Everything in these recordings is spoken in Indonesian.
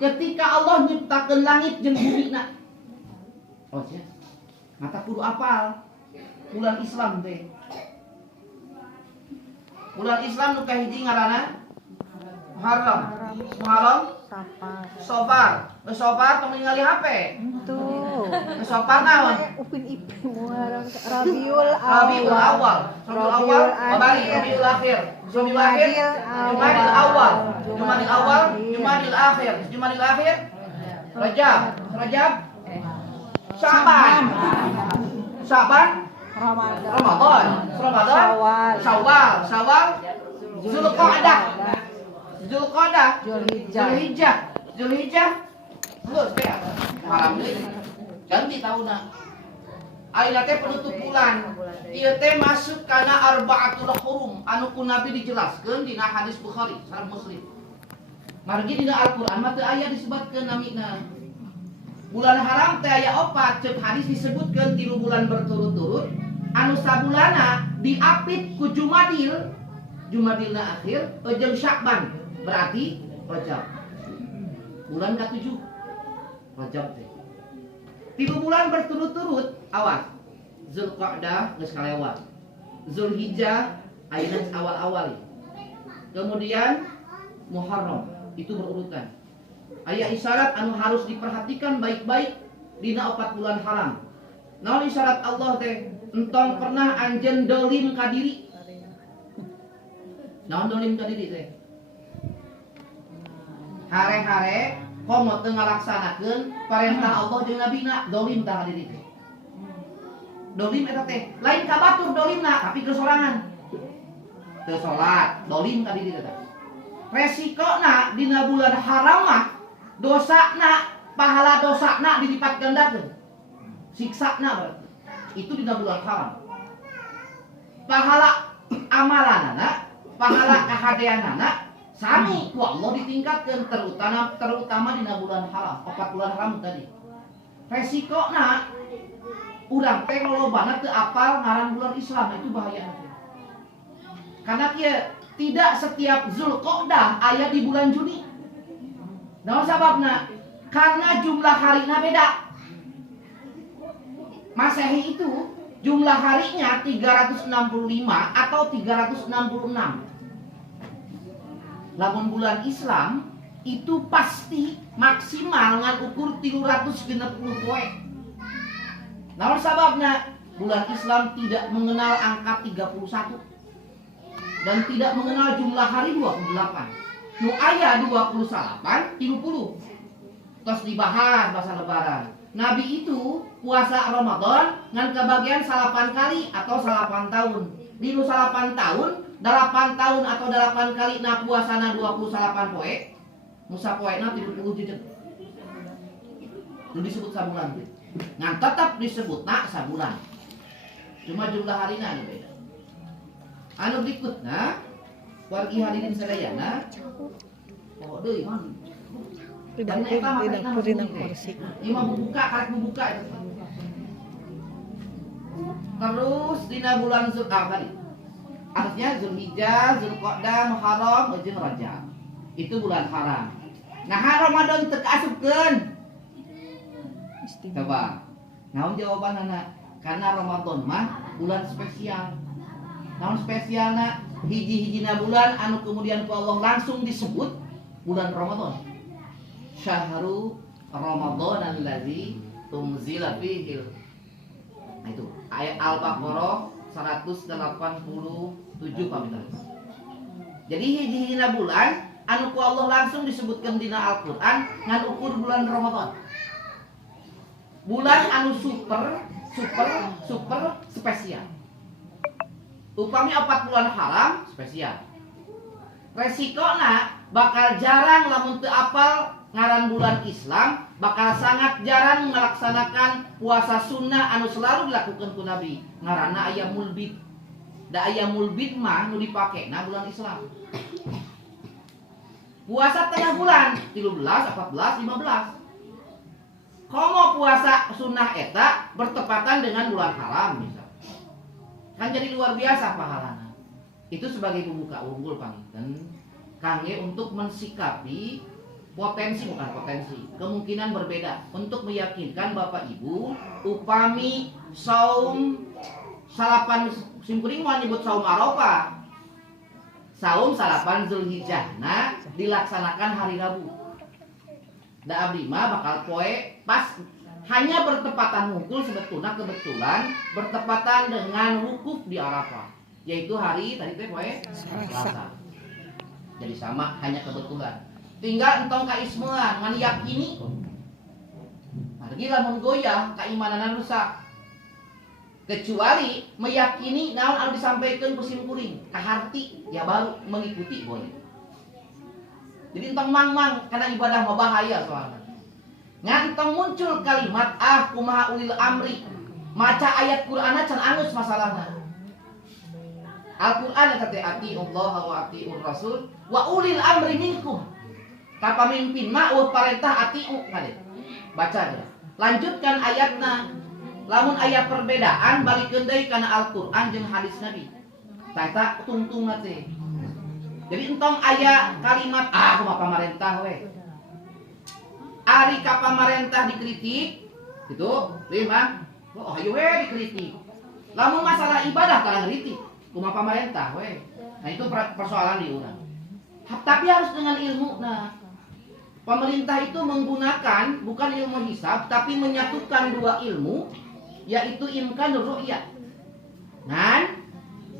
ketika Allah nyiptakeun langit jeung bumi na. Oh sia. Mata kudu apal bulan Islam teh. Bulan Islam nu kahiji ngaranna Muharram. Muharram Safar. Safar tong ningali HP. Tuh. Safar naon? Upin ipin Muharram Rabiul Rabiul Awal. Rabiul Akhir. Jumadil Awal. Jumadil Akhir. Rajab. Syaban. Ramadan. Syawal. Zulqa'dah. Zulhijjah. Geus teh haram deui. Ganti tahunna. Ayeuna teh penutup bulan. Ieu teh masuk kana arba'atul hurum anu ku Nabi dijelaskeun dina hadis Bukhari sareng Muslim. Margi dina Al-Qur'an mah teu aya disebutkeun namina. Bulan haram teh aya 4 ceuk hadis disebutkeun 3 bulan berturut-turut anu sabulana diapit ku Jumadilna akhir jeung Sya'ban berarti Rajab. Bulan ke-7 Rajab teh. 3 bulan berturut-turut awas. Zulqa'dah geus kalewat. Zulhijjah ayeuna awal-awal. Kemudian Muharram itu berurutan. Aya isyarat anu harus diperhatikan baik-baik dina 4 bulan haram. Naon isyarat Allah teh? Entong pernah anjeun dolim ka diri. Naon dolim ka diri teh? Hare-hare komo teu ngalaksanakeun parentah Allah jeung nabina, dolim tah ka diri teh. Dolim eta teh lain ka batur dolimna tapi kesorangan. Teu salat, dolim ka diri teh. Resikona dina bulan haram mah dosana, pahala dosana dilipat gandakeun. Siksana berarti. Itu dina bulan haram. Pahala amalanana, pahala kahadeanana sami ku Allah ditingkatkeun terutama dina bulan haram, 4 bulan haram tadi. Resikona urang teh lolobana teu apal ngaran bulan Islam itu bahaya. Karena kieu tidak setiap Zulqa'dah aya di bulan Juni. Naon sababna? Karena jumlah harina beda. Masehi itu jumlah harinya 365 atau 366. Lamun bulan Islam itu pasti maksimal ngan ukur 360 poe. Naon sababna? Bulan Islam tidak mengenal angka 31 dan tidak mengenal jumlah hari 28. Nu aya 28, 30. Terus dibahas bahasa lebaran. Nabi itu puasa Ramadan ngan kebagian 8 kali atau 8 tahun. Dinu 8 tahun, 8 tahun atau 8 kali na puasana 28 poe. Musa poena 30 jejeun. Nu disebut sabulan teh. Ngan tetap disebutna sabulan. Cuma jumlah harina anu beda. Anu berikutna wargi hadirin sadayana. Oh deui man. Tidak kursi. Ima buka karek membuka itu. Terus dina bulan Zulqa'dah tadi. Artinya Zulhijjah, Zulqa'dah, Muharram, jeung Rajab. Itu bulan haram. Nah, Ramadan teu kaasupkeun. Coba. Naon jawabanna? Karena Ramadan mah bulan spesial. Naon spesialna? Hiji-hijina bulan anu kemudian ku Allah langsung disebut bulan Ramadan. Syahrul Ramadan allazi tunzila fihi. Nah itu ayat Al-Baqarah 187 pamitan. Jadi hiji-hijina bulan anu ku Allah langsung disebutkan dina Al-Qur'an ngan ukur bulan Ramadan. Bulan anu super spesial. Upami 4 bulan haram spesial. Resikona bakal jarang lamun teu apal ngaran bulan Islam, bakal sangat jarang melaksanakan puasa sunnah anu selalu dilakukan ku Nabi. Ngaranna ayyamul bid. Da ayyamul bid mah nu dipake na bulan Islam. Puasa tengah bulan 13, 14, 15. Komo puasa sunnah eta bertepatan dengan bulan haram misal. Kan jadi luar biasa pahalana. Itu sebagai pembuka unggul panginten kangge untuk mensikapi potensi, bukan potensi, kemungkinan berbeda untuk meyakinkan Bapak Ibu upami saum salapan simkuring mau nyebut saum Arafah, saum salapan Zulhijjah nah dilaksanakan hari Rabu. Da abdi mah bakal poe pas hanya bertepatan wukul sebetulnya kebetulan bertepatan dengan wukuf di Arafah, yaitu hari tadi teh poe Selasa. Jadi sama, hanya kebetulan. Tinggal entong kaismean ngan yakini. Margi lamun goyah keimanan rusak. Kecuali meyakini naon anu disampaikan ku simkuring, kaharti ya baru mengikuti boleh. Jadi entong mang-mang karena ibadah mah bahaya soalnya. Ngantong muncul kalimat kumaha ulil amri. Maca ayat Qur'ana can angus masalahna. Al-Qur'an kata ati Allah wa atiur Rasul wa ulil amri minkum. Ka pamimpin mah parentah atiu kade. Baca aja. Lanjutkan ayatna. Lamun aya perbedaan balikeun deui kana Al-Qur'an jeung hadis Nabi. Tata tungtung teh. Jadi entong aya kalimat kumaha pamarentah we. Ari ka pamarentah dikritik gitu, lima. Oh ayo we dikritik. Lamun masalah ibadah kalah ngritik. Kumaha pamarentah we. Nah itu persoalan di urang. Tapi harus dengan ilmu. Nah, pemerintah itu menggunakan bukan ilmu hisab tapi menyatukan dua ilmu, yaitu imkan ru'yah. Dan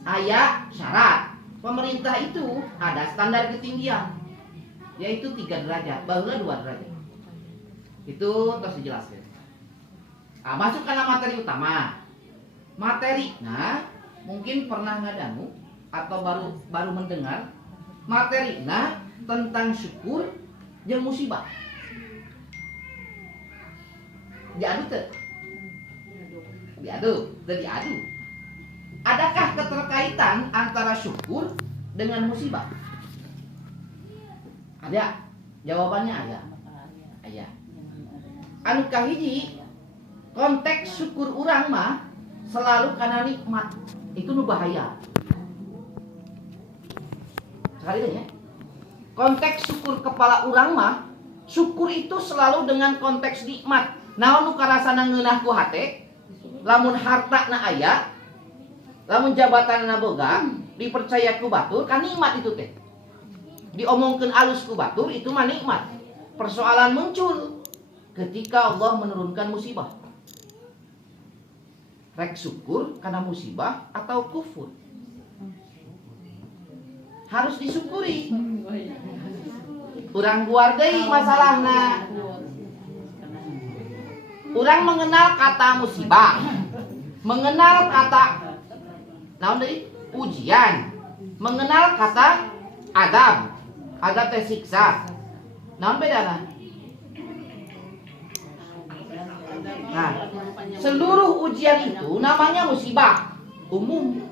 aya syarat. Pemerintah itu ada standar ketinggian, yaitu 3 derajat, baheula 2 derajat. Itu terus dijelaskan. Masuk karena materi utama. Materi, nah mungkin pernah ngadangu atau baru mendengar materi nah tentang syukur jeung musibah. Diadu teh? Diadu. Adakah keterkaitan antara syukur dengan musibah? Ada. Jawabannya ada. Aya. Anu kahiji konteks syukur urang mah selalu karena nikmat. Itu nu bahaya. Sekali deh ya. Konteks syukur kepala urang mah, syukur itu selalu dengan konteks nikmat. Naon nu karasana ngeunah ku hate, lamun hartana aya, lamun jabatanna boga, dipercaya ku batur kan nikmat itu teh. Diomongkeun alus ku batur itu mah nikmat. Persoalan muncul ketika Allah menurunkan musibah. Rek syukur karena musibah atau kufur? Harus disyukuri. Urang buar deui masalahna. Urang mengenal kata musibah, mengenal kata naon deui? Ujian, mengenal kata adab. Adab teh siksa. Naon bedana? Nah, seluruh ujian itu namanya musibah umum.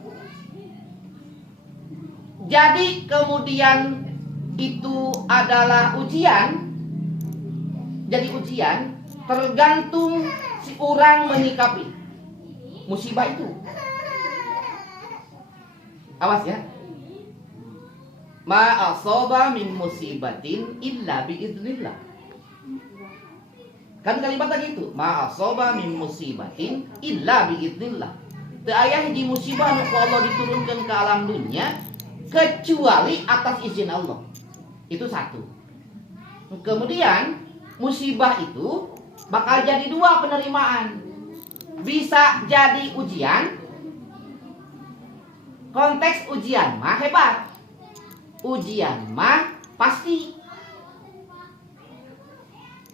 Jadi kemudian itu adalah ujian. Jadi ujian tergantung si orang menyikapi musibah itu. Awas ya. Ma asaba min musibatin illa biiznillah. Kan kalimat tadi itu, ma asaba min musibatin illa biiznillah. Teu aya hiji musibah nu ku Allah diturunkeun ke alam dunia kecuali atas izin Allah. Itu satu. Kemudian musibah itu bakal jadi 2 penerimaan. Bisa jadi ujian. Konteks ujian mah hebat. Ujian mah pasti.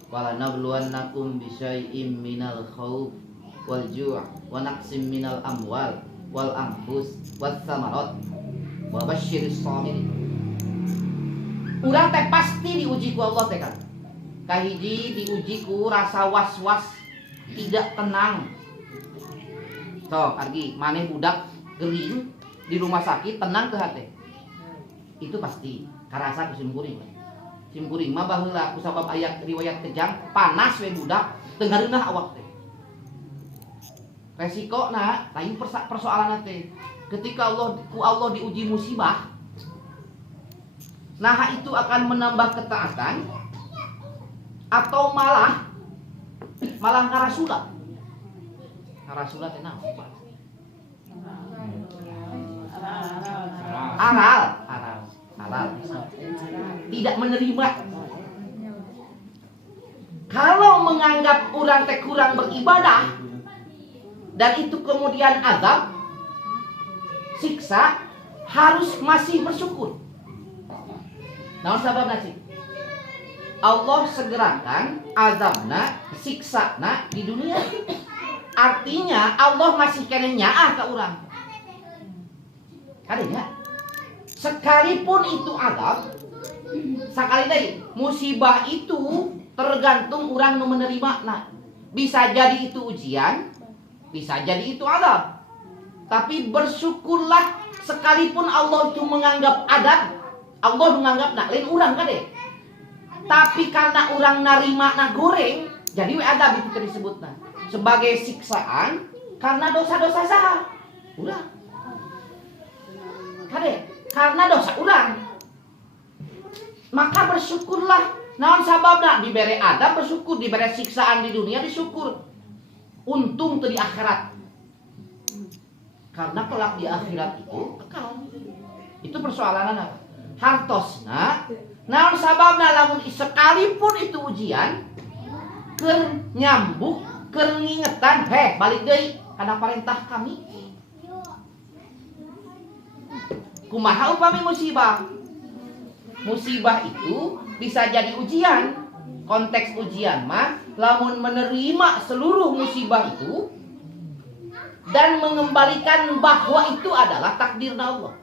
Wala nabluwannakum bisyai'im minal khauf wal ju' wa naqsim minal amwal wal anfus was samarat wa basyiris sabirin. Urang teh pasti diuji ku Allah teh kan. Kahiji diuji ku rasa was-was, tidak tenang. Sok argi maneh budak gering di rumah sakit tenang teu hate. Itu pasti karasa ku simkuring. Simkuring mah baheula ku sabab aya riwayat kejang panas we budak teu ngareunah awak teh. Resikona lain persoalan teh. Ketika Allah diuji musibah, nah itu akan menambah ketaatan atau malah karasula. Karasula teh naon? Aral. Tidak menerima. Kalau menganggap orang teh kurang beribadah dan itu kemudian azab, siksa, harus masih bersyukur. Nah, sababna sih Allah segerakan azabna, siksana di dunia. Artinya Allah masih kena nyaah ke orang. Kadenya sekalipun itu azab, sekali deui musibah itu tergantung orang nu menerima. Nah, bisa jadi itu ujian, bisa jadi itu azab. Tapi bersyukurlah sekalipun Allah itu menganggap adab, Allah menganggap nak lain urang kade. Tapi karena orang narima na goreng, jadi we adab itu disebutna sebagai siksaan karena dosa-dosa saha. Urang. Kade, karena dosa urang. Maka bersyukurlah. Naon sababna diberi adab bersyukur, diberi siksaan di dunia disyukur. Untung teu di akhirat. Karena kelak di akhirat itu kekal. Itu persoalanna. Hartosna naon sababna lamun sekalipun itu ujian keur nyambuk, keur ngingetan, balik deui kana perintah kami. Kumaha upami musibah? Musibah itu bisa jadi ujian. Konteks ujian mah lamun menerima seluruh musibah itu dan mengembalikan bahwa itu adalah takdirna Allah.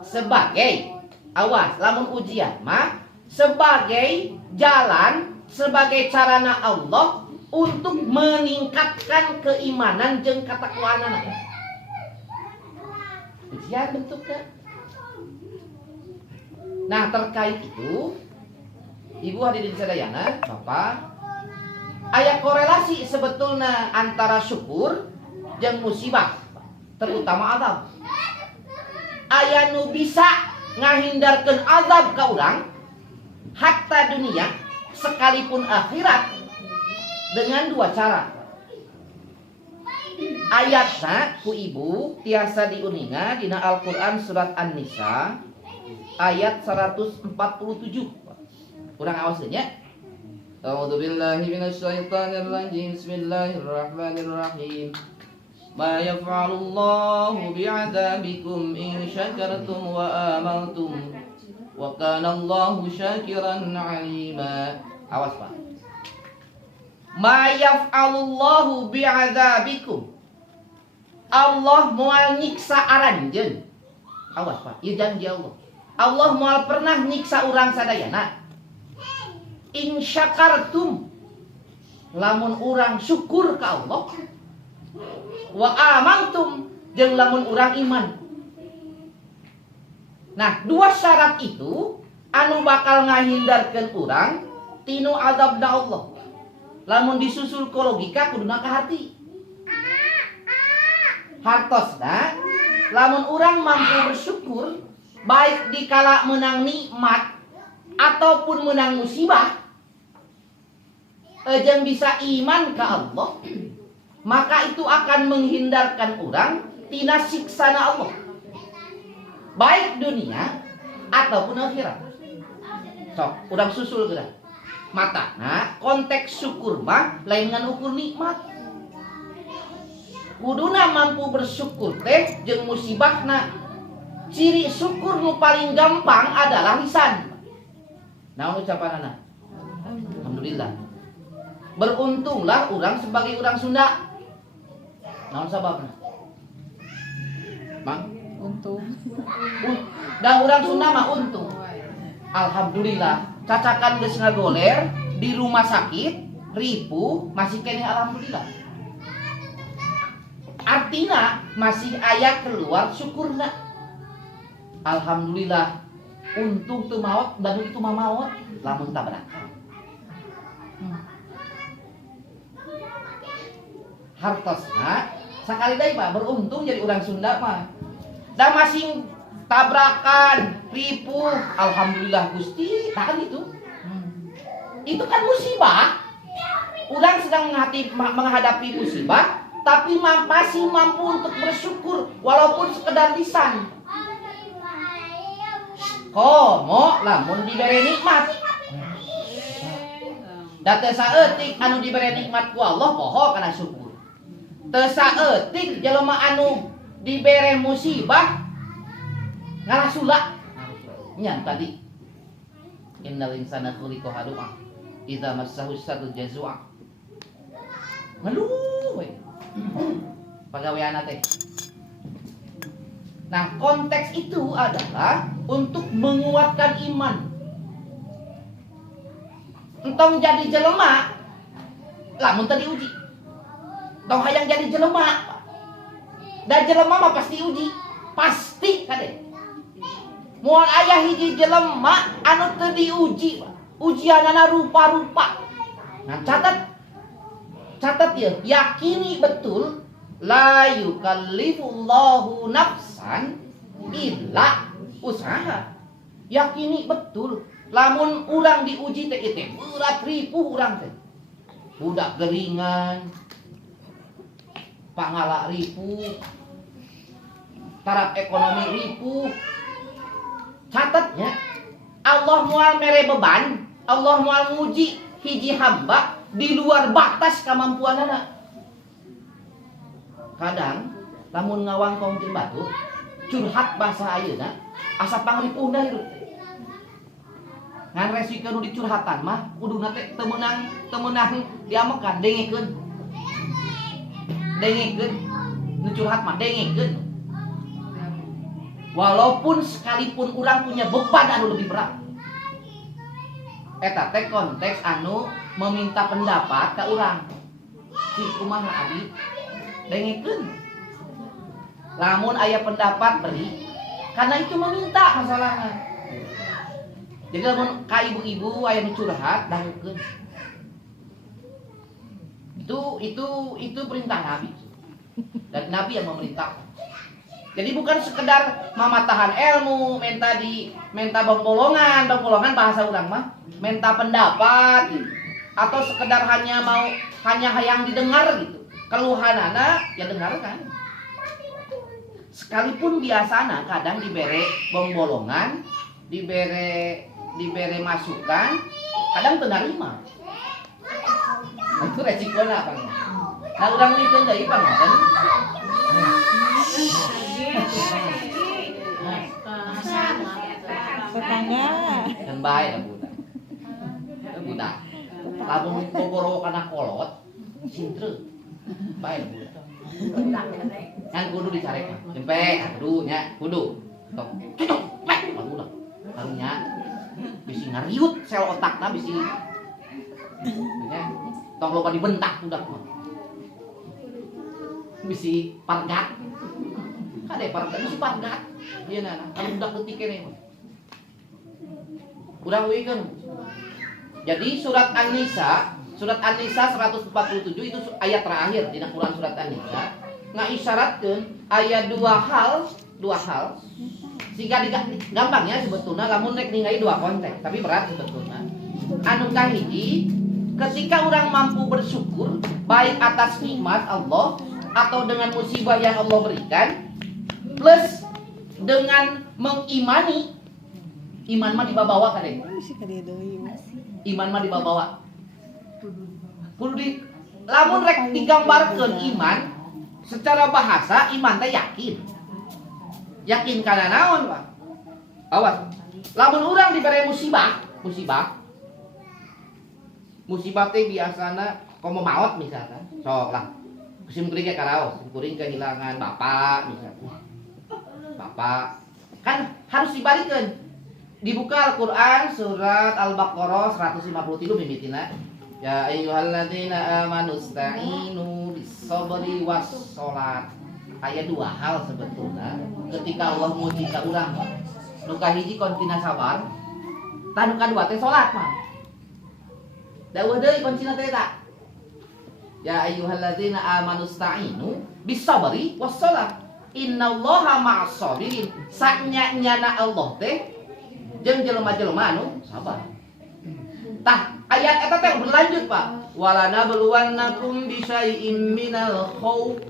Sebagai awas, lamun ujian mah sebagai jalan, sebagai carana Allah untuk meningkatkan keimanan jeung katakwaan. Ujian bentuknya. Nah, terkait itu, Ibu hadirin sadayana, Bapak, aya korelasi sebetulnya antara syukur jeung musibah, terutama azab. Aya nu bisa ngahindarkeun azab ka urang hatta dunia sekalipun akhirat dengan dua cara. Ayatna ku ibu tiasa diuninga dina Al-Qur'an surat An-Nisa ayat 147. Urang awas nya. A'udzu billahi minasyaitonir rajim. Bismillahirrahmanirrahim. Ma yaf'alullahu bi'adabikum in syakartum wa amantum wa kana Allahu syakiran 'alima. Awas Pak. Ma yaf'alullahu bi'adabikum. Allah moal nyiksa aranjeun. Awas Pak, ieu janji Allah. Allah moal pernah nyiksa urang sadayana. In syakartum, lamun urang syukur ka Allah. Wa amantum, jeung lamun urang iman. Nah, dua syarat itu anu bakal ngahindarkeun urang tinu azabna Allah. Lamun disusul ke logika kuduna ka hati. Hartosna lamun urang mampu bersyukur baik dikala menang nikmat ataupun menang musibah, jeung bisa iman ka Allah, maka itu akan menghindarkan orang tina siksana Allah, baik dunia ataupun akhirat. Sok, urang susul geura. Mata, nah konteks syukur mah lain ngan ukur nikmat. Kuduna mampu bersyukur teh jeung musibahna. Ciri syukur nu paling gampang adalah lisan. Naon ucapanana? Alhamdulillah. Beruntunglah orang sebagai orang Sunda. Naon sababna? Mang? Untung. Da urang Sunda mah untung. Alhamdulillah. Cacakan geus ngagoler di rumah sakit, ripuh masih kene alhamdulillah. Artinya masih aya keluar syukurna. Alhamdulillah. Untung tu maot, dan itu mah maot lamun tabrakan. Hartosna sakali deui Pak beruntung jadi orang Sunda mah. Da masing tabrakan, ripuh, alhamdulillah Gusti, nah kan gitu. Itu kan musibah. Orang sedang menghadapi musibah, tapi masih mampu untuk bersyukur walaupun sekedar lisan. Komo lamun diberi nikmat. Da teu saeutik anu diberi nikmat ku Allah poho kana syukur. Teu saeutik jelema anu diberi musibah ngalasula. Nya tadi. Innal insana khuliqa halu'a idza massahu syarru jazua. Ngeluh we. Pagaweana teh. Nah, konteks itu adalah untuk menguatkan iman. Entong jadi jelema, lamun teu diuji. Entong hayang jadi jelema. Da jelema mah pasti uji, pasti kade. Moal aya hiji jelema anu teu diuji, ujianana rupa-rupa. Nah, catat ya, yakini betul la yukallifullahu nafsan illa usaha. Yakini betul lamun urang diuji teh teh berat ripuh urang teh. Budak geringan, pangala ripuh, taraf ekonomi ripuh. Catat ya, Allah moal mere beban, Allah moal nguji hiji hamba di luar batas kemampuanana. Kadang lamun ngawangkong jeung batur, curhat bahasa ayeuna, asa pangripuhna hirup. Ngan resiko nu dicurhatan mah kuduna teh teu meunang diamekan, dengekeun. Nu curhat mah dengekeun. Walaupun sekalipun urang punya beban anu lebih berat. Eta teh konteks anu meminta pendapat ka urang. Si kumaha abi? Dengekeun. Lamun aya pendapat beri, karena itu meminta masalahnya. Jadi lamun ka ibu-ibu aya nu curhat dangukeun. Itu perintah Nabi. Dan Nabi yang memerintah. Jadi bukan sekedar mamatahan ilmu, minta bongbolongan bahasa urang mah, minta pendapat gitu. Atau sekedar hanya hayang didengar gitu. Keluhanana ya dengarkan. Sekalipun biasana kadang dibere bongbolongan, dibere masukan, kadang teu narima. Itu resikonya apa? Nah urang likeun deui pangaten. Tetangga. Dan bae lah budak. Lamun gogoro kana kolot, sintreu. Bae budak. Kan kudu dicarekan. Tempe, kudu nya, kudu. Tok. Cetok, pek budak. Harunya bisi ngariut sel otakna bisi. Nya tong loba dibentak budak mah. Bisi pargat. Kade pargat bisi pargat. Ieu na, anu budak leutik keneh mah. Urang weukeun. Jadi surat An-Nisa 147 itu ayat terakhir di Quran surat An-Nisa ngaisyaratkeun aya dua hal sehingga gampang ya sebetulnya lamun rek ningali dua konteks tapi berat sebetulnya. Anu kahiji ketika orang mampu bersyukur baik atas nikmat Allah atau dengan musibah yang Allah berikan plus dengan mengimani iman mah dibawa ka deh. Iman mah dibawa. Kudu di lamun rek digambarkeun iman secara bahasa iman teh yakin. Yakin kana naon, Pak? Awas. Lamun urang dibere musibah teh biasana komo maot misalkan. Sok lah. Kusim kuring ke karaos, kuring kehilangan bapak misalkan. Bapak kan harus dibalikeun. Dibuka Al-Qur'an surat Al-Baqarah 153 mimitina. Ya ayyuhalladzina amanu sta'inu bis-sabri was-shalat. Aya dua hal sebetulnya ketika Allah muji ka urang. Nu kahiji kontina sabar, tanu kadua teh salat mah. Dawuh deui kuncina teh eta. Ya ayyuhalladzina amanu sta'inu bis-sabri was-shalat. Innallaha ma'as-sabirin. Saknya-nyana Allah teh jeung jelema-jelema anu sabar. Tah ayat eta teh berlanjut Pak. Walanabluwannakum bisyai'im minal khauf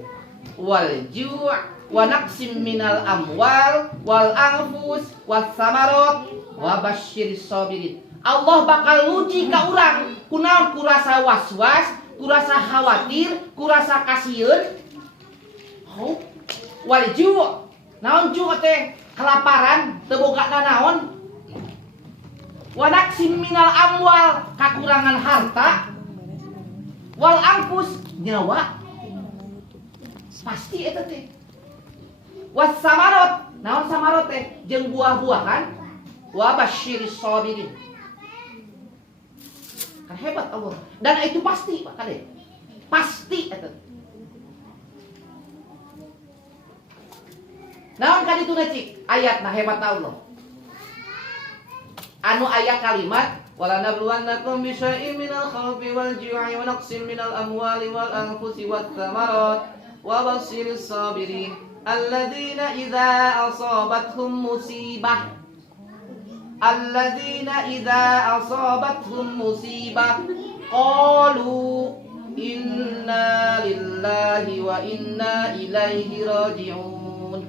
wal ju' wa naqsim minal amwal wal anfus was samarat wa basyiris sabirin. Allah bakal uji ka urang kunaon kurasa waswas, kurasa khawatir, kurasa kasieun. Khauf wal ju'. Naon ju' teh? Kelaparan, teu boga naon. Wa naqsim minal amwal, kakurangan harta. Wal anfus, nyawa. Pasti eta teh. Was samarot, naon samarot teh? Jeung buah-buahan. Wa basyiris sabirin. Kan hebat Allah. Dan itu pasti Pak Kade. Pasti eta. Naon kan itu cik? Ayat nah hebat Allah. Anu ayat kalimat walanabluwannakum bisyai'in minal khawfi wal ju'i wa naqsin minal amwali wal anfusi wath thamarat wa basyiris sabirin alladzina idza asabathum musibah qalu inna lillahi wa inna ilaihi raji'un.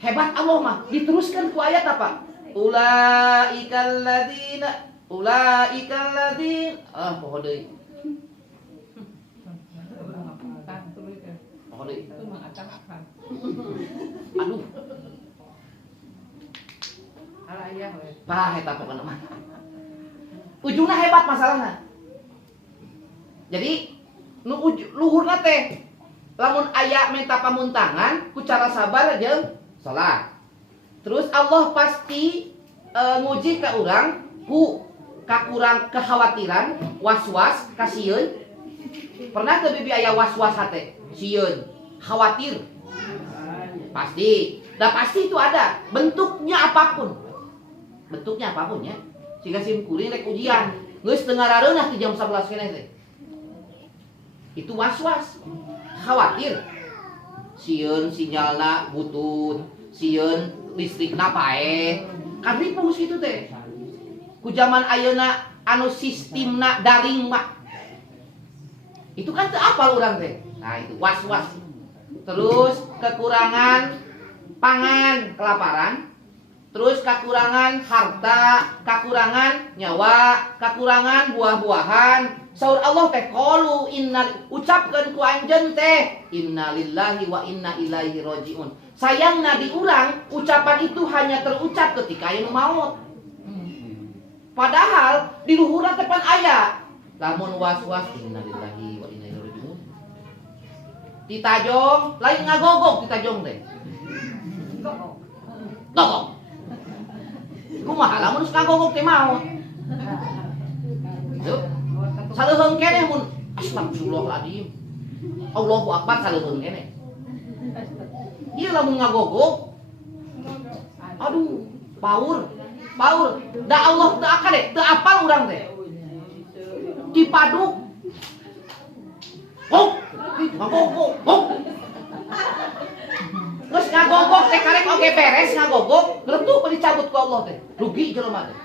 Hebat Allah mah. Diteruskan ku ayat apa? Ulaikal ladzina poho deui. Poho deui. Aduh. Parah eta pokona mah. Ujungna hebat masalahna. Jadi nu luhurna teh lamun aya minta pamuntangan ku cara sabar jeung salat. Terus Allah pasti nguji ke urang ku kakurang kekhawatiran, was-was, kasieun. Pernah teu bibi aya was-was hate? Sieun, khawatir. Pasti. Dan pasti itu ada, bentuknya apapun. Bentuknya apapun ya. Sehingga sim kuring rek ujian, geus teu ngarareunah ti jam 11 keneh teh. Itu was-was, khawatir. Sieun sinyalna butut, sieun listrikna pae. Kan ripus kitu teh. Ku zaman ayeuna anu sistemna daring mah. Itu kan teu apal urang teh. Nah, itu was-was. Terus kekurangan pangan, kelaparan. Terus kekurangan harta, kekurangan nyawa, kekurangan buah-buahan. Saur Allah teh qalu ucapkeun ku anjeun teh innalillahi wa inna ilaihi rajiun. Sayangna di urang ucapan itu hanya terucap ketika aya maut. Padahal di luhurna teh pan aya lamun was-was innalillahi wa inna ilaihi rajiun. Ditajong lain ngagogok ditajong teh. Gogok. Kumaha lamun geus ngagogok teh maut. Tuh. Saleuheung keneh mun astagfirullahaladzim. Allahu akbar saleuheung keneh. Ieu lamun ngagogok. Aduh, paur. Da Allah teu akade, teu apal urang teh. Dipaduk. Ngagogok. Geus ngagogok teh karek oge beres ngagogok, geutuh dicabut ku Allah teh. Rugi jelema teh.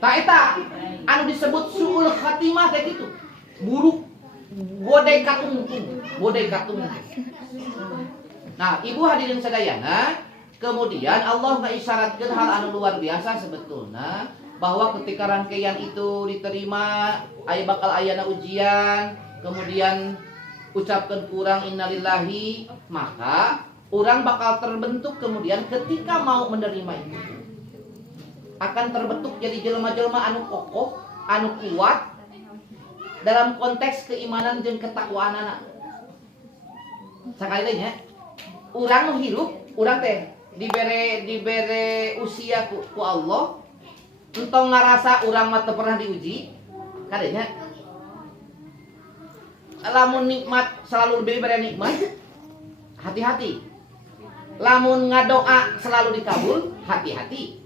Tah eta anu disebut suul khatimah teh kitu. Buruk bodai katungtung. Nah, ibu hadirin sadayana, kemudian Allah mengisyaratkan hal anu luar biasa sebetulnya bahwa ketika rangkaian itu diterima, bakal ayana ujian, kemudian ucapkan kurang innalillahi, maka orang bakal terbentuk kemudian ketika mau menerima itu akan terbentuk jadi jelema-jelema anu kokoh, anu kuat dalam konteks keimanan jeung ketakwaanana. Sakali teh nya, urang nu hirup, urang teh dibere usia ku Allah, entong ngarasa urang mah teu pernah diuji, kadenya. Lamun nikmat selalu diberi nikmat, hati-hati. Lamun ngadoa selalu dikabul, hati-hati.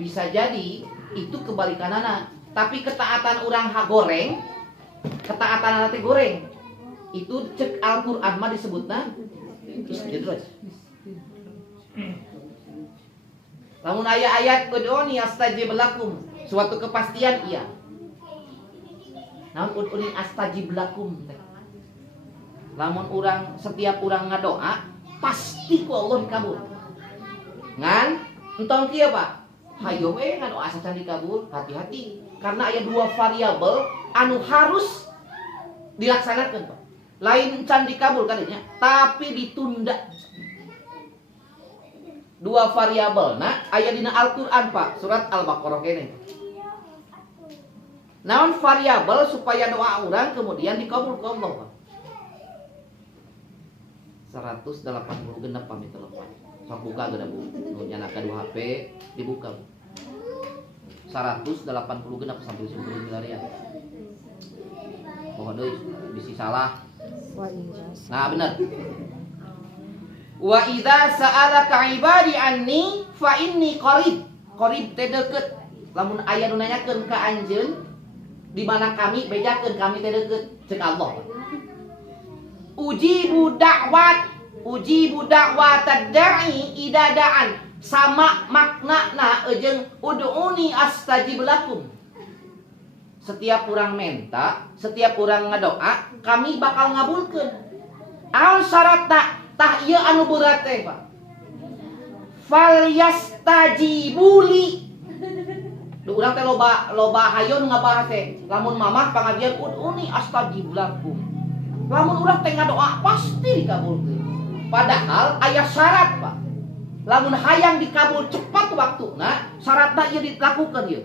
Bisa jadi itu kebalikanana. Tapi ketaatan urang goreng, ketaatan nanti goreng. Itu cek Al-Qur'an mah disebutna istidroj. Lamun aya ayat ud'uni astajib lakum, Suatu kepastian iya. Namun ud'uni astajib lakum teh. Lamun urang setiap urang ngadoa pasti ku Allah dikabul. Ngan entong kieu Pak. Hayo we ngadoa sacan dikabul, hati-hati. Karena aya dua variabel anu harus dilaksanakan Pak. Lain can dikabul kadinya, tapi ditunda. Dua variabel nah aya dina Al-Qur'an Pak, surat Al-Baqarah kene. Naon variabel supaya doa orang kemudian dikabul ku Allah Pak. 180 genep pamit telepon. Sok buka geuna Bu. Nu nyalakan 2 HP dibuka Bu. 180 genep sampai 10 milarian. Mohon deui bisi salah. Nah benar. Wa idza sa'alaka ibadi anni fa inni qarib. Qarib teh deukeut. Lamun aya nu nanyakeun ka anjeun di mana kami bejakeun kami teh deukeut ceuk Allah. Ujibu da'watad da'i idza da'an. Sama maknana jeung ud'uni astajib lakum. Setiap orang minta, setiap orang ngadoa, kami bakal ngabulkeun. Aun syaratna tah ieu anu berat teh, Pak. Falyastajibuli. Duh urang teh loba hayo ngabahas teh. Lamun mamah pangajian ud'uni astajib lakum. Lamun urang teh ngadoa pasti dikabulkeun. Padahal aya syarat, Pak. Lamun hayang dikabul cepat waktuna, syaratna ieu dilakukeun ieu.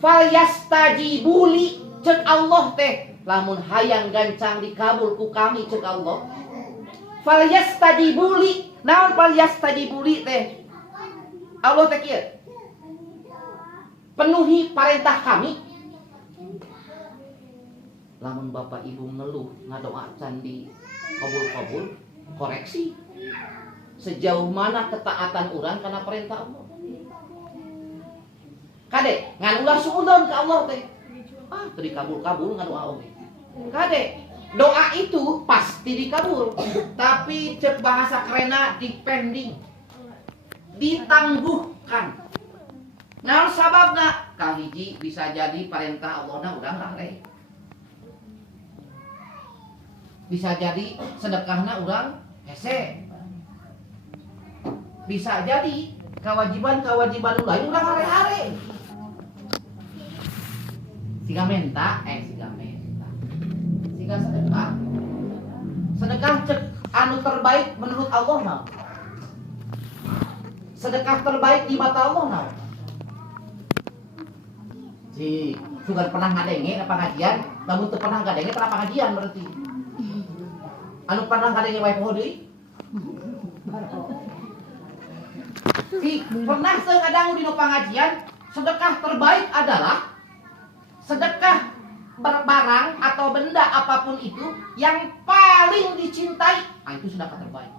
Falyastajibuli ceuk Allah teh lamun hayang gancang dikabul ku kami ceuk Allah. Falyastajibuli, naon falyastajibuli teh? Allah teh kieu. Penuhi perintah kami. Lamun bapak ibu ngeluh ngadoa can di kabul-kabul, koreksi. Sejauh mana ketaatan orang karena perintah Allah. Kade ngan ulah suudon ke Allah teh. Teu dikabul-kabul ngadoa oge. Kade doa itu pasti dikabul, tapi cek bahasa kerena dipending. Ditangguhkan. Naon sababna? Kahiji bisa jadi perintah Allahna urang lare. Bisa jadi sedekahna urang hese. Bisa jadi kewajiban-kewajiban lain urang hare-hare. Siga sedekah. Sedekah cek anu terbaik menurut Allah naon? Sedekah terbaik di mata Allah naon? Si sugan pernah ngadenge ka pengajian, lamun teu pernah ngadenge tara pengajian berarti. Anu pernah ngadenge wae poho deui? Si pernah teu ngadangu dina pengajian, sedekah terbaik adalah sedekah barang atau benda apapun itu yang paling dicintai. Itu sedekah terbaik.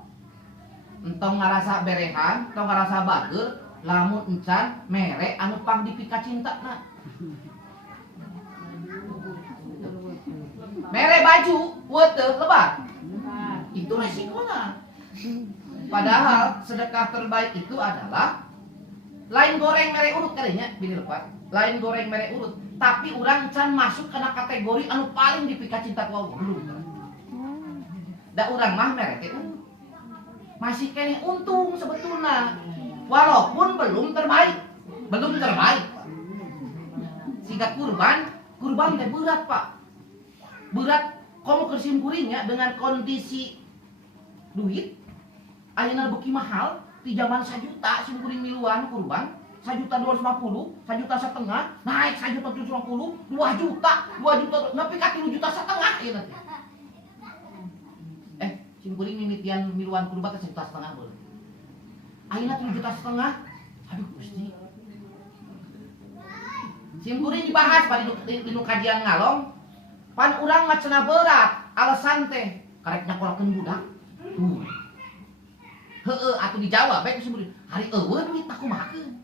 Entong ngarasa berehan, entong ngarasa bager, lamun encan mere anu pang dipika cintana. Mere baju weteu lebar. Itu resikonya. Padahal sedekah terbaik itu adalah lain goreng mere urut kalinya bini lepat. Lain goreng mere urut, tapi urang can masuk kena kategori anu paling dipika cinta ku Allah belum. Da urang mah mere teh masih kene untung sebetulnya. Walaupun belum terbaik. Sehingga kurban teh berat, Pak. Berat kamu kesimpuling ya dengan kondisi duit ayeuna beuki mahal di zaman 1 juta simkuring miluan kurban 1.250.000, 1.500.000, naik 1.750.000, 2 juta nepi ka 3,5 juta ieu nanti. Simkuring mimitian miluan kurban teh 1,5 juta boleh. Ayeuna 3,5 juta. Aduh Gusti. Simkuring dibahas pada di kajian ngalong. Pan urang mah cenah berat, alasan teh karek nyakolakeun budak. Heueuh atuh dijawab bae ku simkuring. Hari eueuh duit tak kumahakeun.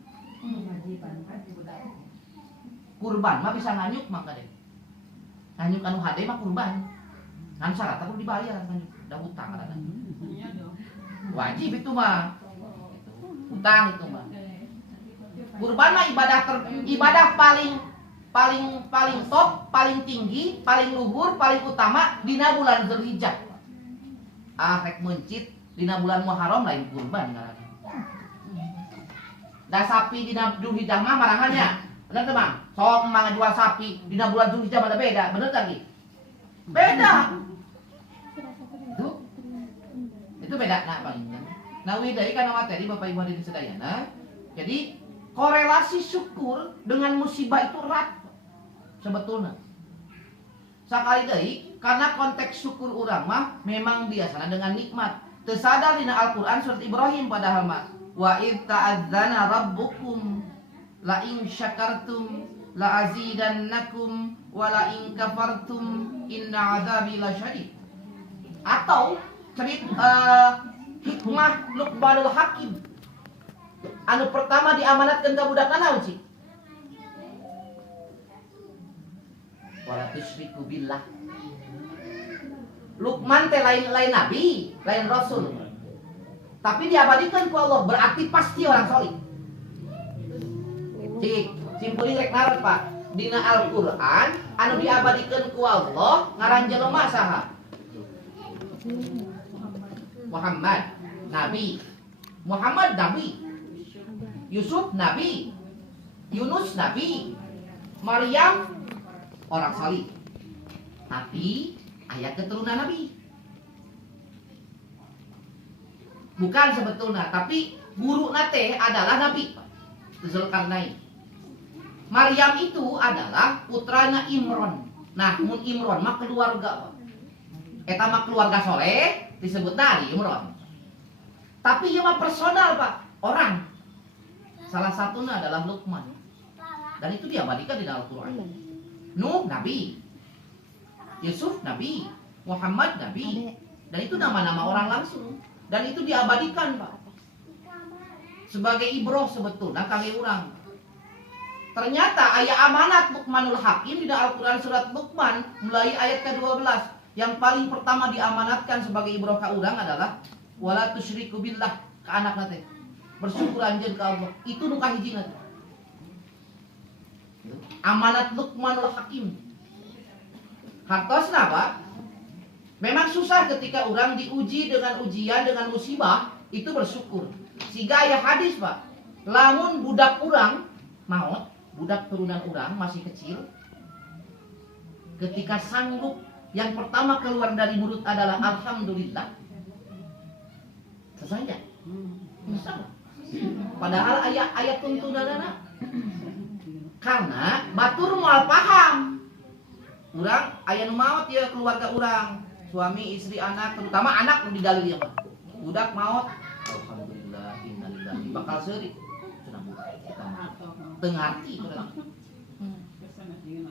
Kurban mah bisa nganyuk mah kade. Nganyuk anu hade mah kurban. Ngan syarat kudu dibayar nganyuk, da hutang ada. Wajib itu mah. Hutang itu mah. Kurban mah ibadah paling top, paling tinggi, paling luhur, paling utama dina bulan Dzulhijjah. Rek mencit dina bulan Muharram lain kurban ngaranna. Da sapi dina Dzulhijjah mah marangannya. Bener teh Bang? Sok emang jual sapi dina bulan Dzulhijjah mah beda, bener tadi? Beda. Itu beda nah palingnya. Nah widai kana materi Bapak Ibu hadirin sedayana. Jadi korelasi syukur dengan musibah itu erat sebetulnya. Sakali deui karena konteks syukur urang mah memang biasanya dengan nikmat. Teu sadar dina Al-Qur'an surat Ibrahim padahal mah wa id ta'adzana rabbukum la in syakartum la azidannakum wa la in kafartum inna azabi lasyadid. Atau hikmah Luqmanul Hakim. Anu pertama diamanatkan ke budak naon sih? Wala tusyriku billah. Luqman teh lain nabi, lain rasul. Tapi diabadikan ku Allah, berarti pasti orang solih. Cik, simpulin rek naron Pak. Dina Al-Qur'an anu diabadikan ku Allah ngaran jelema saha? Muhammad nabi. Muhammad nabi. Yusuf nabi. Yunus nabi. Maryam orang salih. Tapi ayat keturunan nabi. Bukan sebetulnya, tapi guru nate adalah nabi. Zulkarnain. Maryam itu adalah putranya Imron. Nah, mun Imron mah keluarga. Eta mah keluarga soleh disebut dari Imron. Tapi ieu mah personal, Pak, orang. Salah satunya adalah Luqman. Dan itu diabadikan di dalam Al-Qur'an. Nuh nabi. Yusuf nabi, Muhammad nabi. Dan itu nama-nama orang langsung. Dan itu diabadikan, Pak. Sebagai ibroh sebetulnya kami urang. Ternyata ayat amanat Luqmanul Hakim di dalam Al-Qur'an surat Luqman mulai ayat ke-12. Yang paling pertama diamanatkan sebagai ibroh ka urang adalah wala tusyriku billah ka anak teh. Bersyukur anjeun ka Allah. Itu nu kahijina. Amanat Luqmanul Hakim. Hartosna Pak. Memang susah ketika orang diuji dengan ujian, dengan musibah, itu bersyukur. Siga aya hadis Pak. Lamun budak urang maot, budak turunan urang masih kecil, ketika sanggup yang pertama keluar dari mulut adalah alhamdulillah. Selesai ya? Padahal ayat tuntunanana. Karena batur moal paham. Urang aya nu maot ya keluarga urang. Suami, istri, anak, terutama anak nu didalil ya Pak. Budak maot, alhamdulillah, innalillahi bakal seurik. Cenah budak kita mah. Teu ngarti urang.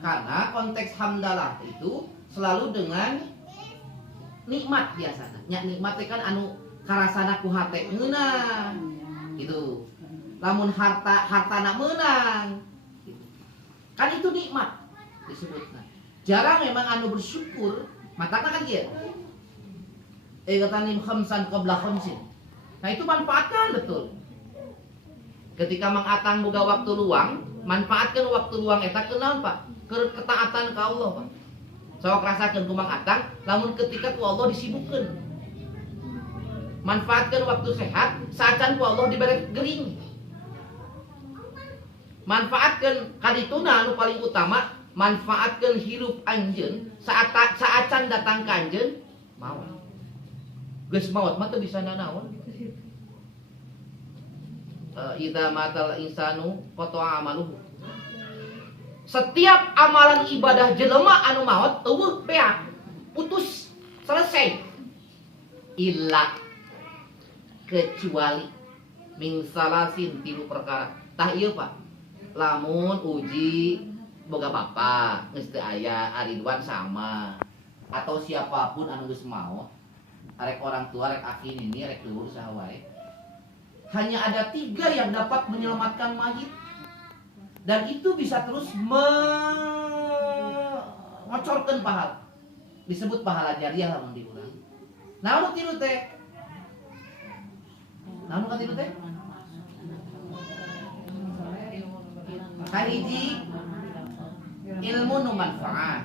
Karena konteks hamdalah itu selalu dengan nikmat biasanya. Nya nikmat teh kan anu karasana ku hate meunang. Gitu. Lamun hartana meunang. Kan itu nikmat disebutna. Jarang memang anu bersyukur. Matana kan dia. Katanim khamsan qabla khamsin. Nah itu manfaatkan betul. Ketika Mang Atang boga waktu luang, manfaatkan waktu luang eta kenaon Pak? Ketaatan ka Allah Pak. Sok rasakeun ku Mang Atang, lamun ketika ku Allah disibukkeun. Manfaatkan waktu sehat, saacan ku Allah dibere gering. Manfaatkan kadituna anu paling utama, manfaatkan hirup anjeun saacan datang ka anjeun maot. Geus maot mah teu bisa nanaon. Idza matal insanu qata'a amaluhu. Setiap amalan ibadah jelema anu maot eueuh beak, putus, selesai. Illa kecuali min salasin tilu perkara. Tah ieu Pak. Lamun uji boga bapak, geus teu aya Aridwan sama atau siapapun anu geus maot, arek orang tua, arek aki ini, arek luhur saha wae. Hanya ada 3 yang dapat menyelamatkan mayit. Dan itu bisa terus mengocorkeun pahala. Disebut pahala jariah lamun diulang. Naon tilu teh? Naon katilu teh? Kahiji ilmu nu manfaat.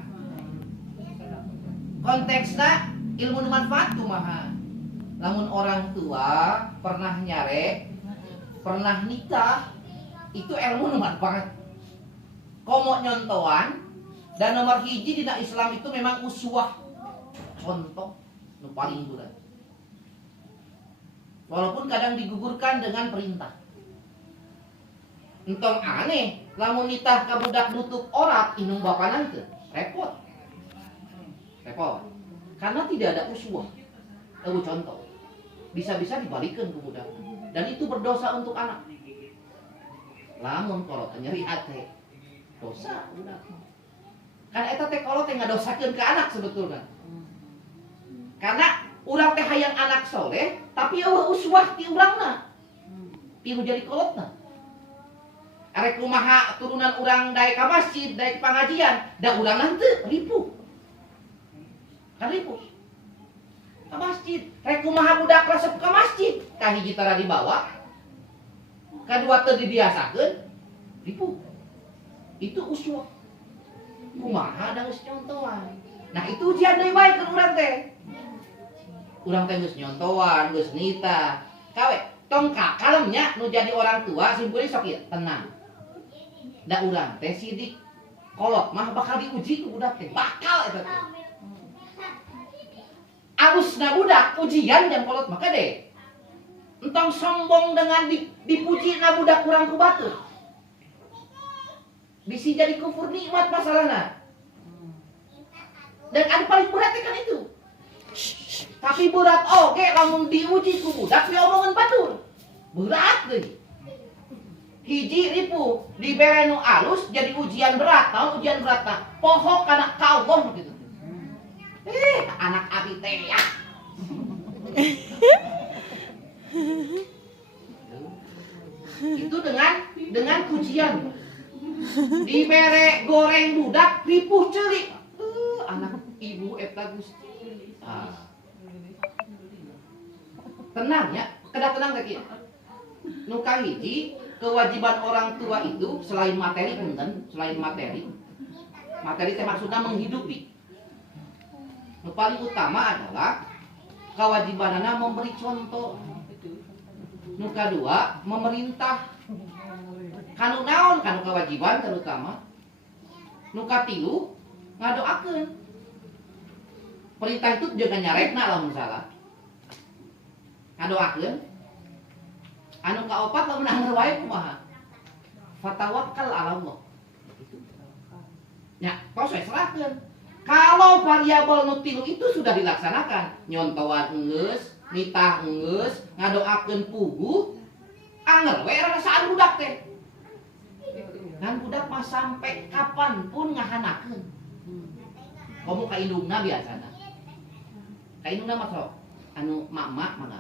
Konteksna ilmu nu manfaat kumaha? Lamun orang tua pernah nyare, pernah nikah, itu ilmu nu manfaat. Komo nyontoan dan nomor hiji dina Islam itu memang uswah, contoh nu paling berat. Walaupun kadang digugurkan dengan perintah. Entong aneh, lamun nitah ka budak nutup orat inung bapanan teu, repot. Repot. Karena tidak ada uswah. Eueuh contoh. Bisa-bisa dibalikkan ke budak. Dan itu berdosa untuk anak. Lamun kolot nyeri hate, dosa budak. Kan eta teh kolot teh ngadosakeun ke anak sebetulnya. Karena urang teh hayang anak soleh, tapi eueuh uswah ti urangna. Ti nu jadi kolotna. Arek kumaha turunan urang daek ka masjid, daek pangajian, da urang teu ripuh. Kan ripuh. Ka masjid, rek kumaha budak resep ka masjid, ka hiji tara dibawa, kadua teu dibiasakeun, ripuh. Itu uswah. Kumaha da geus nyontoan. Nah, itu ujian deui bae ke urang teh. Urang teh geus nyontoan, geus nita. Kawe, tong kalemnya nu jadi orang tua simpulnya sok ieu, tenang. Da urang teh sidik kolot mah bakal diuji ku budak teh, bakal eta teh. Alusna budak ujian jam kolot mah kade. Entong sombong dengan dipuji na budak urang ku batur. Bisi jadi kufur nikmat masalahna. Dan ada paling berat kan itu. Tapi berat oge lamun diuji ku budak diomongan batur. Berat deui. Hiji ripu dibere nu alus jadi ujian berat. Naon ujian berat tah? Pohok kana ka Allah gitu. Anak abi teh ya. Itu dengan pujian. Dibere goreng budak ripuh ceulik. Anak ibu eta Gusti. Tenang ya, kada tenang teh kieu. Nu kahiji kewajiban orang tua itu selain materi punten, selain materi. Materi teh maksudna menghidupi. Nu paling utama adalah kewajibanana memberi contoh. Nu kadua memerintah. Kanu naon kanu kewajiban terutama. Nu katilu ngadoakeun. Perintah itu jangan nyarekna lamun salah. Ngadoakeun. Anu kaopat lamun anger wae kumaha? Fatawakkal 'ala Allah. Ya, tos we serahkeun. Kalau variabel nu tilu itu sudah dilaksanakan, nyontoan geus, nitah geus, ngadoakeun puguh, anger we rasaan budak teh. Kan budak mah sampai kapanpun ngahanakeun. Komo ka indungna biasana. Ka indungna mah sok anu mak-mak mangga.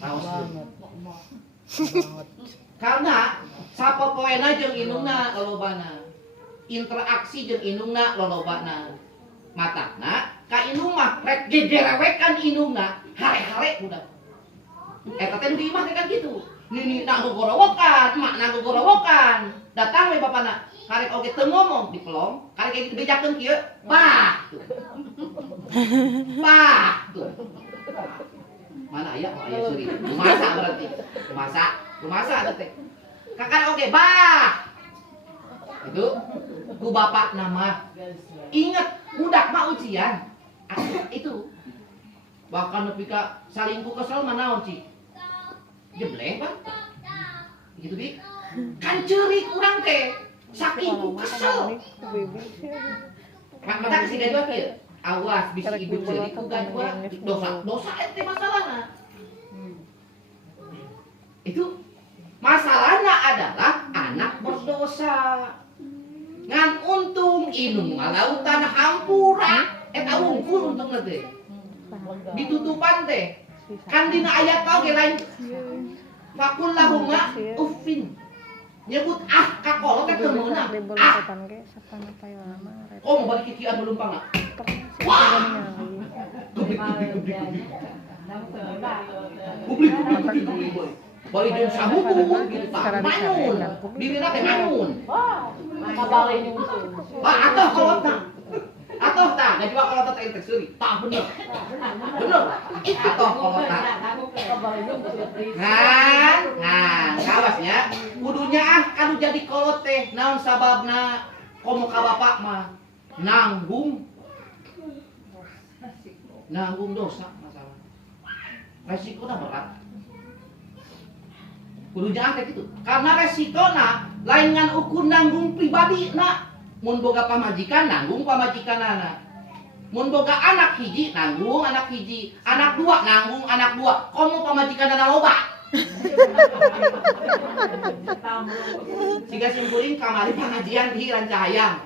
Raos. Karena sapopoena jeung indungna lolobana. Interaksi jeung indungna lolobana. Matakna ka indung mah rek dijerewekan indungna, hare-hare budak. Eta teh di imah kan gitu. Nini nak gogorowokan, mak nak gogorowokan. Datang we bapana, karek oge teu ngomong dipelong, karek dibejakeun kieu, bah. Bah. Mana aya? Oh, aya suri. Lumasa berarti. Lumasa atuh teh. Kakak oge bah. Itu ku bapak nama. Ingat budak mah ujian. Itu. Bahkan nepi ka salingkuh kesel mah naon ci? Jebleh, Pak. Gitu bi. Kan ceurik urang teh. Saking ku kesel. Mata kasih gadua kieu. Awas bisa ibu ceurik ku gadua dosa teh masalahna. Itu masalahnya adalah anak berdosa. Ngan untung inung lautan hampura. Eta wungkul untungna teh. Ditutupan teh. Kan dina ayat kau ge lain. Fakul lahumma uffin. Nyebut ka kolot teh teu meunang. Oh, mau balik kikian melumpang na. Wah. Publik. Bari jeung sabuku gitu tah. Manyun. Dirina teh manyun. Atuh kolotna. Atuh tah, ngajua kolotna teh teh seuri. Tah bener. Bener. Atuh kolotna. Nah, kawasnya kudunya kanu jadi kolot teh naon sababna komo ka bapak mah nanggung dosa masalah resikonya berat kudunya teh gitu karena resikona lain ngan ukur nanggung pribadi na mun boga pamajikan nanggung pamajikanana mun boga anak hiji nanggung anak hiji anak dua nanggung anak dua komo pamajikanana loba siga simkuring kamari pengajian di Rancahayang.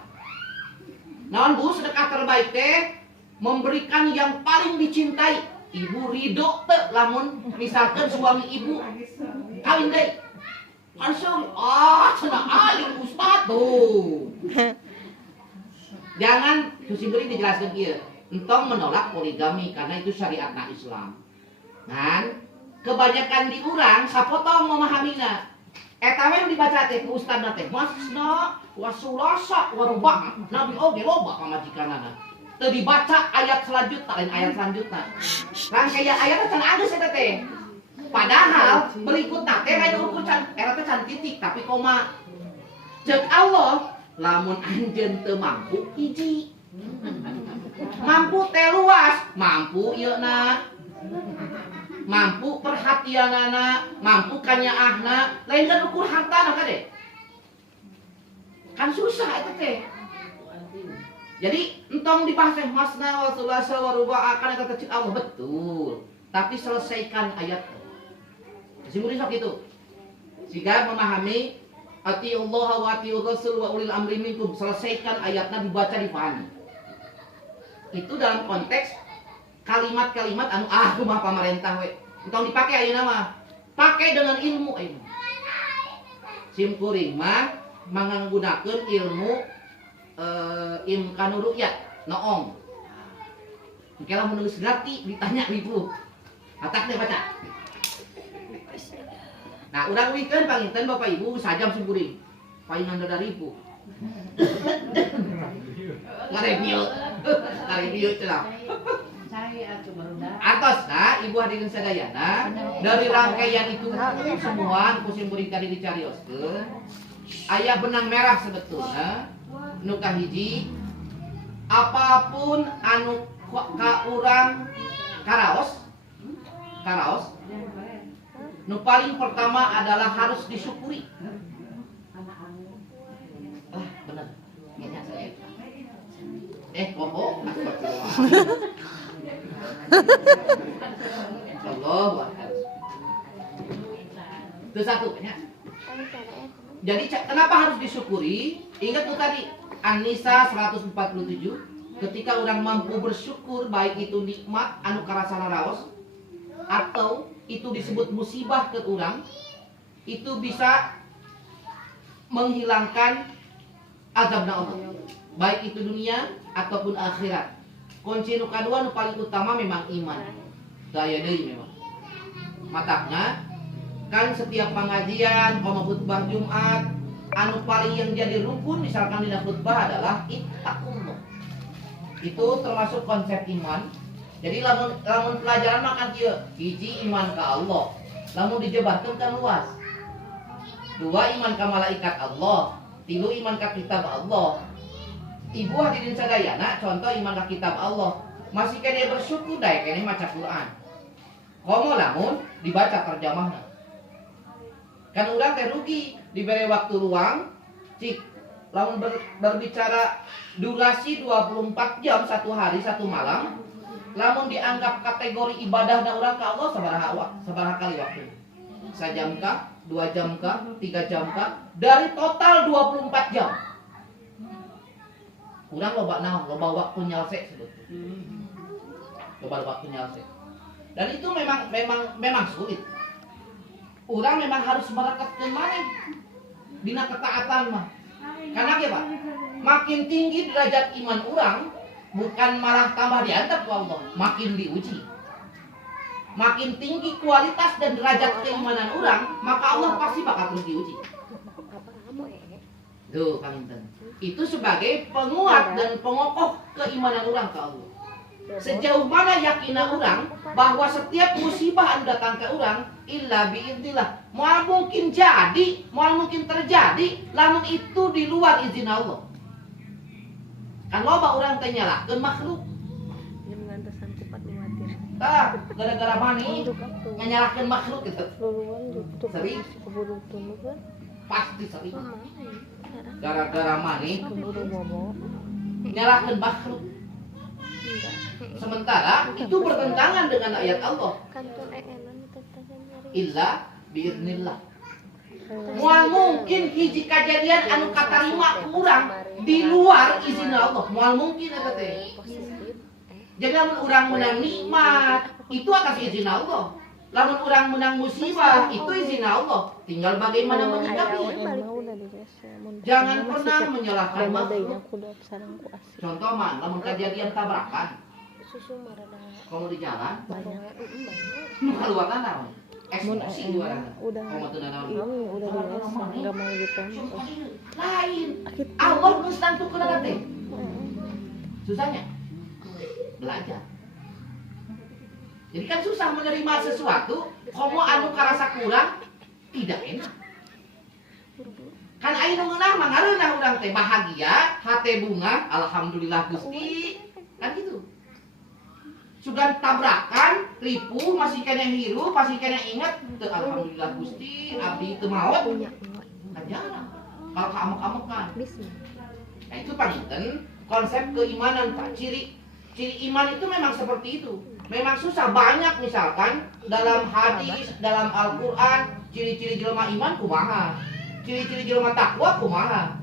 Naon Bu sedekah terbaik teh memberikan yang paling dicintai. Ibu ridho teh lamun misalkan suami ibu kawin deui. Langsung cenah alim ustad tuh. Jangan simkuring dijelaskeun ieu. Entong menolak poligami karena itu syariatna Islam. Kan kebanyakan di urang sapotong memahaminya. Eta we dibaca teh ku ustadna teh masna wasulasa warubah nabi oge loba pamajikanana. Teu dibaca ayat selanjutna lain ayat selanjutna. Rangkaian ayatna can geus eta teh. Padahal berikutna teh lain ukur can eta teh can titik tapi koma. Ceuk Allah lamun anjeun teu mampu hiji. Mampu teh luas, mampu ieuna. Mampu perhatianana, mampu kanyaahna, lain kan ukur hartana kade. Kan susah itu teh. Jadi entong dibahas teh masna wa sulasa wa ruba' akan eta teh Allah betul. Tapi selesaikan ayat. Simpuling sok gitu. Jika memahami ati Allah wa ati Rasul wa ulil amri minkum, selesaikan ayatnya dibaca dipahami. Itu dalam konteks kalimat-kalimat anu kumaha pamarentah we. Entong dipake ayeuna mah. Pakai dengan ilmu ayeuna. Simkuring mah manganggunakeun ilmu imkanu ru'yat, noong. Engke lamun geus ngarti ditanya ribu. Hatak teh baca. Nah, urang wikeun panginten Bapak Ibu sajam simkuring. Palingan da ribu. Ngareview cenah. Atos nah ibu hadirin sadayana dari rangkaian itu semua kusim kuring tadi dicarioskeun aya benang merah sebetulnya nu kahiji apapun anu ka urang karaos nu paling pertama adalah harus disyukuri. Benar. Allah itu satu ya. Jadi kenapa harus disyukuri? Ingat tuh tadi An-Nisa 147 ketika orang mampu bersyukur baik itu nikmat anu karasana raos atau itu disebut musibah ke orang itu bisa menghilangkan azabna Allah baik itu dunia ataupun akhirat. Kunci nu kadua nu paling utama memang iman. Daya deui memang. Matakna kan setiap pengajian, khutbah Jumat, anu paling yang jadi rukun misalkan dina khutbah adalah ittaqullah. Itu termasuk konsep iman. Jadi lamun pelajaran makan kieu, hiji iman ka Allah. Lamun dijebarkeun kan luas. Dua iman ka malaikat Allah, tilu iman ka kitab Allah. Ibu hadirin sadayana, contoh iman ka kitab Allah. Masih kene bersyukur dae kene maca Quran. Komo lamun dibaca terjemahna. Kan urang teh rugi diberi waktu luang, cik lamun berbicara durasi 24 jam satu hari satu malam, lamun dianggap kategori ibadahna urang ka Allah sabaraha kali waktu? 1 jam kah? 2 jam kah? 3 jam kah? Dari total 24 jam. Urang loba naon? Loba waktu nyalse sebetulnya. Loba waktu nyalse. Dan itu memang sulit. Urang memang harus merekatkeun maneh dina ketaatan mah. Karena apa? Makin tinggi derajat iman urang, bukan malah tambah diantep ku Allah, makin diuji. makin tinggi kualitas dan derajat keimanan orang, maka Allah pasti bakal terus diuji. Tuh, Panginten. Itu sebagai penguat dan pengokoh keimanan orang ke Allah. Sejauh mana yakinan orang bahwa setiap musibah anu datang ke orang illa biidznillah, moal mungkin jadi, moal mungkin terjadi, lamun itu di luar izin Allah. Kan loba orang teh nyalahkeun makhluk. Yang ngantesan cepat liwatin. Tah, gara-gara mani nyalahkeun makhluk gitu. Luluan gitu. Sering. Keburu tunu kan. Pasti sering. Gara-gara mani Keburu bobo. nyalahkeun makhluk. Sementara itu bertentangan dengan ayat Allah. Illa biiznillah. Moal mungkin hiji kejadian anu katarima kurang di luar izin Allah. Moal mungkin eta teh. Jadi lamun urang menang nikmat, itu atas izin Allah. Lamun urang menang musibah, itu izin Allah. Tinggal bagaimana menyikapinya. Jangan pernah menyalahkan makhluk. Contoh man, lamun kejadian tabrakan, kamu di jalan, keluar naon? Eksekusi luar. Udah. Kamu tuh naon? Udah biasa, enggak mau gitu. Lain. Allah geus tantukeun eta teh. Susahnya belajar. Jadi kan susah menerima sesuatu, komo anu karasa kurang tidak enak. Kan aya nu ngeunah mah ngareunah urang teh bahagia, hate bunga, alhamdulillah Gusti. Kan gitu. Sudah tabrakan, ripuh, masih kena hirup, masih kena ingat, teu alhamdulillah Gusti, abdi teu maot. Kan jarang. Kalau keamek-amekan. Nah itu Panginten konsep keimanan Pak. Ciri iman itu memang seperti itu. Memang susah, banyak misalkan dalam hadis, dalam Al-Qur'an, ciri-ciri jelema iman kumaha. Ciri-ciri jelema takwa kumaha.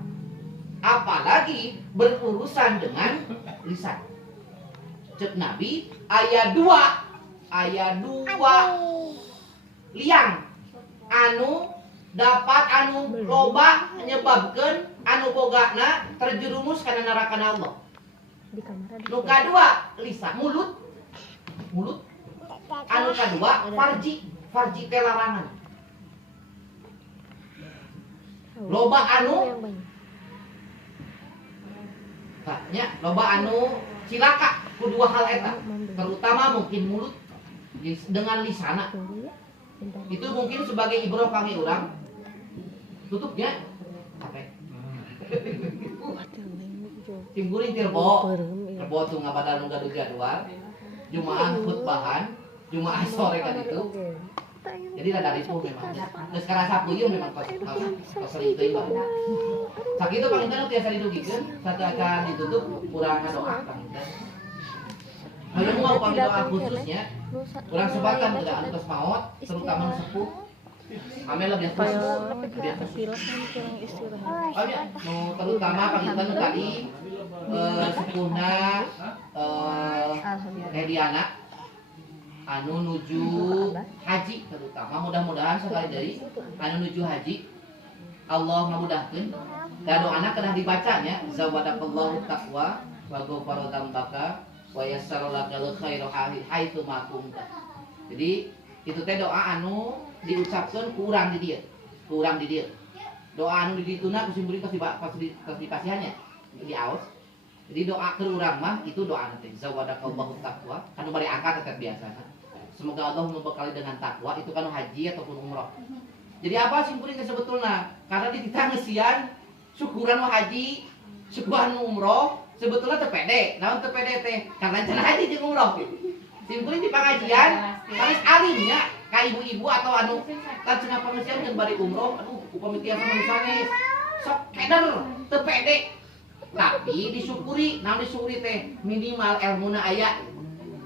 Apalagi berurusan dengan lisan. Cek Nabi ayat 2 liang anu dapat anu loba nyebabkeun anu bogana terjerumus kana neraka Allah. Nu kadua lisan mulut anu kadua farji teh larangan. Loba anu nya loba anu cilaka kedua hal eta, terutama mungkin mulut dengan lisana. Itu mungkin sebagai ibroh kami orang. Tutupnya capek. Timburing tirbo tuh ngabadal nu gaduh jadwal. Jumaah khutbahan, Jumaah sore kan itu. Jadi rada ripuh memang. Geus karasa peuyeum memang pas sering teuing bae. Sakitu Panginten tiasa didugikeun, satu akan ditutup urang ngadoa Panginten. Hayang mau pami doa khususnya, urang sebatan tidak antos maot, terutama nu sepuh. Amel lebih khusus, lebih khusus. Oh ya, nu terutama Panginten tadi sepuhna Hediana anu nuju haji, terutama mudah-mudahan sekali dari anu nuju haji Allah memudahkan. Dan doana kena dibacanya zawadakallahu taqwa wa ghafara dzambaka wa yassara lakal khairu haitsu ma kunta. Jadi itu teh doa anu diucapkeun ku urang di dieu. Ku urang di dieu. Doa anu di dituna ku simpuling pas dipasihannya di aos. Jadi doa ke urang mah itu doa nanti zawadakallahu taqwa kan bari angkat tetep biasa. Semoga Allah membekali dengan takwa itu kan haji ataupun umroh. Jadi apa simpuling sebetulnya? Karena di kita ngesian syukuran haji, syukuran umroh sebetulnya tepede. Naon tepede teh? Karena cenah haji jeung umroh. Simpuling di pengajian, paling alimnya ka ibu-ibu atau anu kan cenah pangesian jeung bari umroh, aduh upami tiasa manusia sok keder tepede. Tapi disyukuri, naon disyukuri teh minimal ilmuna aya.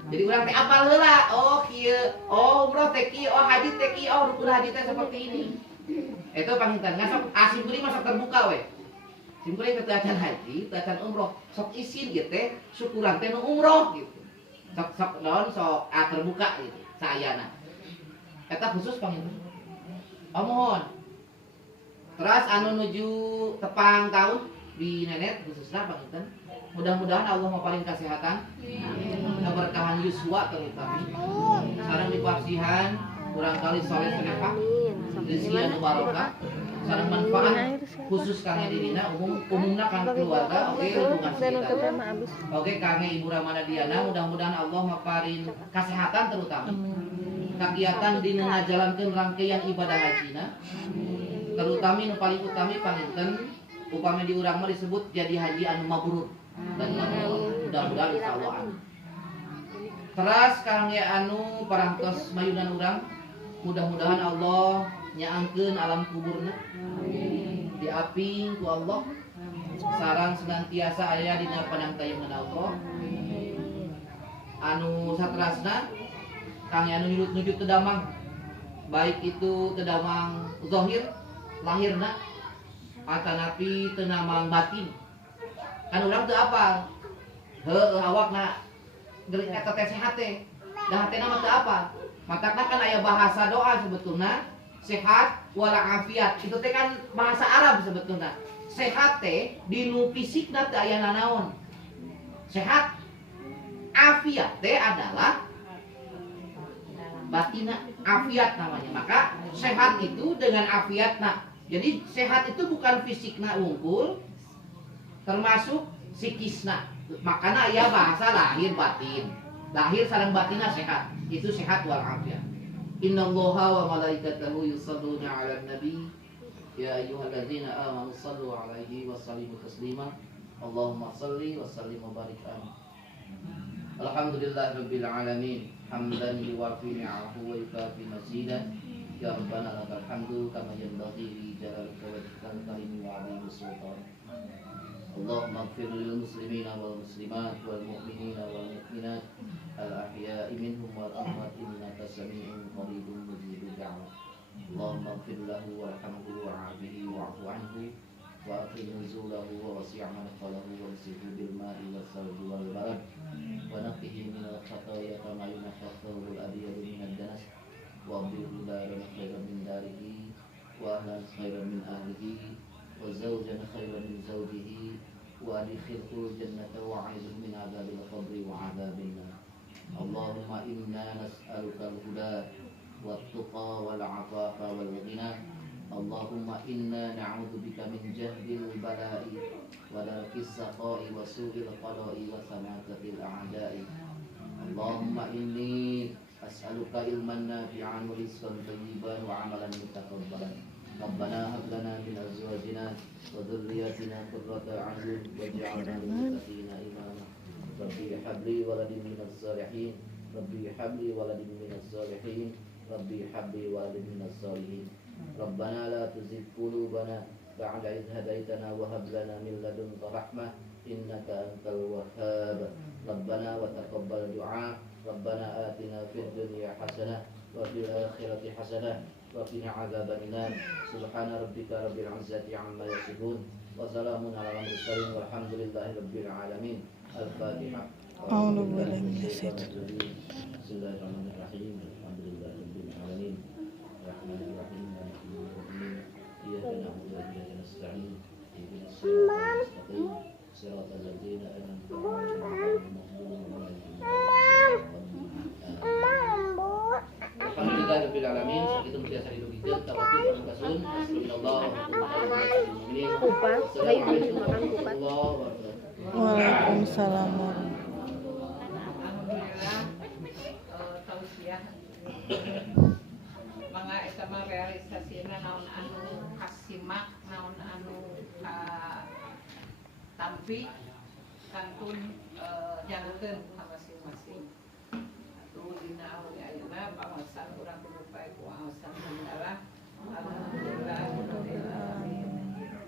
Jadi urang teh apal heula, oh kieu, oh umroh teh kieu, oh haji teh kieu, oh rukun haji teh seperti ini. Itu Panginten ngasok asimpuri masuk terbuka we. Simpuri teh acan haji, teh acan umroh, sok isin gitu teh syukuran teh nu umroh gitu. Sok naon sok terbuka gitu saayana. Eta khusus Panginten. Mohon. Terus anu nuju tepang tahun di nenet khususna Panginten. Mudah-mudahan Allah maparing kesehatan. Amin. keberkahan Yuswa terutama. Sareng dipasihan kurang kali soleh-solehah, rezeki anu barokah, sareng manfaat khusus kangge dirina umumna kang keluarga oge hubungan sekitar. Oge kangge Ibu Ramadhana mudah-mudahan Allah maparin kesehatan terutama. Kegiatan dina ngajalankeun rangkaian ibadah hajina. Terutama nu paling utami panginten upami di urang mah disebut jadi haji anu mabrur dan mabrur. Mudah-mudahan insyaallah. Teras kangge anu parantos mayunan urang, mudah-mudahan Allah nyaangkeun alam kuburna diaping ku Allah sareng senantiasa aya dina panangtayeunan Allah. Anu saterasna kangge anu nuju teu damang, baik itu teu damang zahir lahirna atanapi teu damang batin. Kan urang teu apal heueuh awakna geus eta teh sehat teh. Da hatena mah teu apa. Matakna kan aya bahasa doa sebetulna sehat wala afiat. Itu teh kan bahasa Arab sebetulna. Sehat teh dinu fisikna teu aya nanaon. Sehat. Afiat teh adalah batina, afiat namanya. Maka sehat itu dengan afiatna. Jadi sehat itu bukan fisikna unggul termasuk psikisna. Makanya ya bahasa lahir batin. Lahir sareng batinna sehat. Itu sehat wal afiat. Innallaha wa malaikatahu yusholluna 'alan nabi ya ayyuhalladzina amanu shallu 'alaihi wa sallimu taslima. Allahumma shalli wa sallim wa barik alaihi. Alhamdulillahirabbil alamin. Hamdan yuwafi ni'amahu wa yukafi mazidah. Ya Rabbana lakal hamdu kama yanbaghi li jalalika wajhikal karim wa 'azimi sultan. Allahumma ighfir lil muslimina wal muslimat wal mu'minina wal mu'minat al ahya'i minhum wal amwat innaka samii'un qaribun mujibud da'wat. Allahumma ighfir lahu warhamhu wa'afihi wa'fu anhu wa aqim nuzulahu wa wasi' madkhalahu wa sifu bil ma'i was salji wal barad wa naqqihi min al khataaya kama yunqqa thawbul abyad min ad-danas wa abdilhu daran khairan min darihi wa ahlan khairan min ahlihi wa zawjan khairan min zawjihi wa adkhilhu jannata wa 'idhu min 'adzabil qabri wa 'adzabin nar. Allahumma inna nas'aluka al-huda wat tuqa wal 'afafa wal ghina. Allahumma inna na'udzubika min jahdil bala'i wa darkis saqa'i wa su'il qada'i wa samatatil a'da'i. Allahumma inni as'aluka ilman nafi'an wa rizqan thayyiban wa 'amalan mutakabbalan. Rabbana hab lana min azwajina wa dhurriyyatina qurrata a'yun waj'alna lil muttaqina imama. Rabbi habli waladan minaz salihin. Rabbi habli waladan minaz salihin. Rabbi habli waladan minaz salihin. Rabbana la tuzigh qulubana ba'da idh hadaytana wa hab lana min ladunka rahmah innaka antal wahhab. Rabbana wa taqabbal du'a. Rabbana atina fid dunya hasanah wa fil akhirati hasanah wa qina adzaban nar. Subhana rabbika rabbil izzati 'amma yasifun wa salamun alal mursalin walhamdulillahi rabbil alamin. Al-Fatihah. A'udzu billahi minasyaitonir rajim. Bismillahirrahmanirrahim. Alhamdulillahi rabbil alamin. Rahmanir rahim. Maliki yaumiddin. Iyyaka na'budu wa iyyaka nasta'in. Ihdinas siratal mustaqim. Siratal ladzina an'amta 'alaihim ghairil maghdubi 'alaihim Alhamdulillahirabbil alamin. Sakitu biasa didugikeun tawakal pangkasun. Bismillah. Kupat, kayak gitu makan kupat. Waalaikumsalam. Alhamdulillah tausiah mangga eta mah realisasina naon anu kasimak naon anu tampi kantun jangeun ka masing-masing. Atuh dina awal ayeuna pangaosan urang kudu pae ku aosan handala. Alhamdulillah.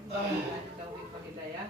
Taufiq wal hidayah.